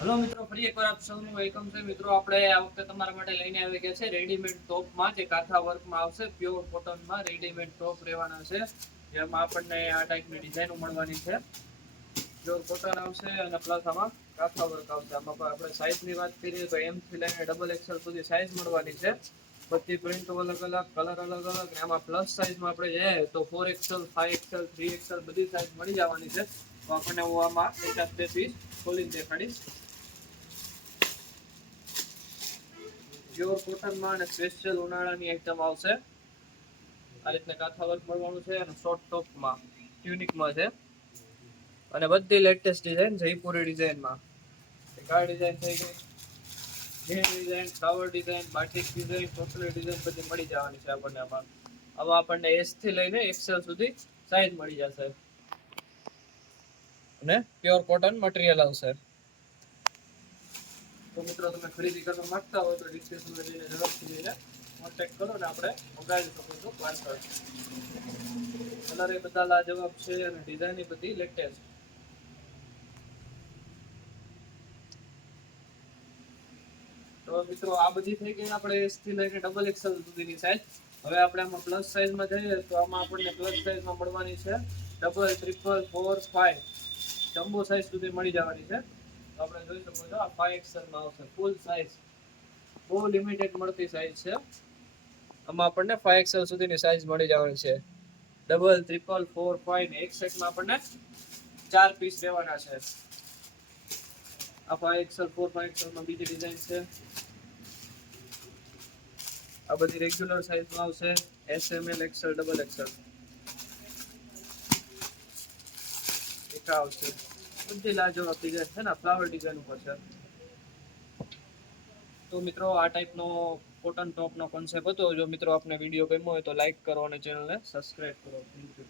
Hello મિત્રો, ફરી એકવાર આપ સૌનું વેલકમ છે. મિત્રો, આપણે આ વખતે તમારા માટે લઈને આવી ગયા છે રેડીમેડ ટોપમાં જે કાથા વર્કમાં આવશે પ્યોર કોટનમાં રેડીમેડ ટોપ રહેવાના છે. જેમાં આપણને આ ટાઈપની ડિઝાઇનો મળવાની છે. પ્યોર કોટન આવશે અને પ્લસ આમાં કાથા વર્ક આવશે. આમાં પણ આપણે સાઇઝની વાત કરીએ તો એમ થી લઈને ડબલ એક્સેલ સુધી સાઇઝ મળવાની છે. બધી પ્રિન્ટો અલગ અલગ કલર અલગ અલગ આમાં પ્લસ સાઇઝમાં આપણે જઈએ તો four XL five XL three XL બધી સાઇઝ મળી જવાની છે. તો આપણને હું આમાં એકાદ બે પીસ ખોલીને દેખાડીશ. પ્યોર કોટનમાં અને સ્પેશિયલ ઉનાળાની આઈટમ આવશે, આ રીતના કાથા વર્ક મળવાનું છે અને શોર્ટ ટોપમાં ટ્યુનિકમાં છે. અને બધી લેટેસ્ટ ડિઝાઇન જયપુરી ડિઝાઇનમાં આ ડિઝાઇન થઈ ગઈ ઘેર design flower design batik design design બધી મળી જવાની છે આપણને આમાં. આમાં આપણને એસથી લઈને એક્સેલ સુધી સાઈઝ મળી જશે. અને પ્યોર કોટન મટીરિયલ આવશે. તો મિત્રો, તમે ખરીદી કરવા માંગતા હોય તો ડિસ્ક્રિપ્શનમાં જઈને ઝડપથી જઈને કોન્ટેક્ટ કરો ને આપણે મંગાવી શકો છો પાર્સલ કલર એ બધા લાજવાબ છે અને ડિઝાઇન એ બધી લેટેસ્ટ તો મિત્રો, આ બધી થઈ ગઈ આપણે એસથી લઈને ડબલ એક્સેલ સુધીની સાઈઝ હવે આપણે આમાં પ્લસ સાઈઝમાં જઈએ તો આમાં આપણને પ્લસ સાઈઝમાં મળવાની છે double triple four five jumbo size સુધી મળી જવાની છે. આપણે જોઈ શકો છો, આ ફાઈવ એક્સેલમાં આવશે. ફૂલ સાઈઝ બહુ લિમિટેડ મળતી સાઈઝ છે. આમાં આપણને ફાઈવ એક્સેલ સુધીની સાઈઝ મળી જવાની છે. ડબલ ટ્રિપલ ફોર ફાઈવ ને એક સેટમાં આપણને ચાર પીસ લેવાના છે. આ ફાઈવ એક્સેલ ફોર ફાઈવ એક્સેલમાં બીજી ડિઝાઇન છે. આ બધી રેગ્યુલર સાઇઝમાં આવશે. S M L XL double XL એક આવશે. બધી લાજવાબ ડિઝાઇન છે ને ફ્લાવર ડિઝાઇન ઉપર છે. તો મિત્રો આ ટાઈપનો કોટન ટોપનો કોન્સેપ્ટ હતો. જો મિત્રો આપને વીડિયો ગમ્યો હોય તો લાઈક કરો અને ચેનલને સબસ્ક્રાઇબ કરો. Thank you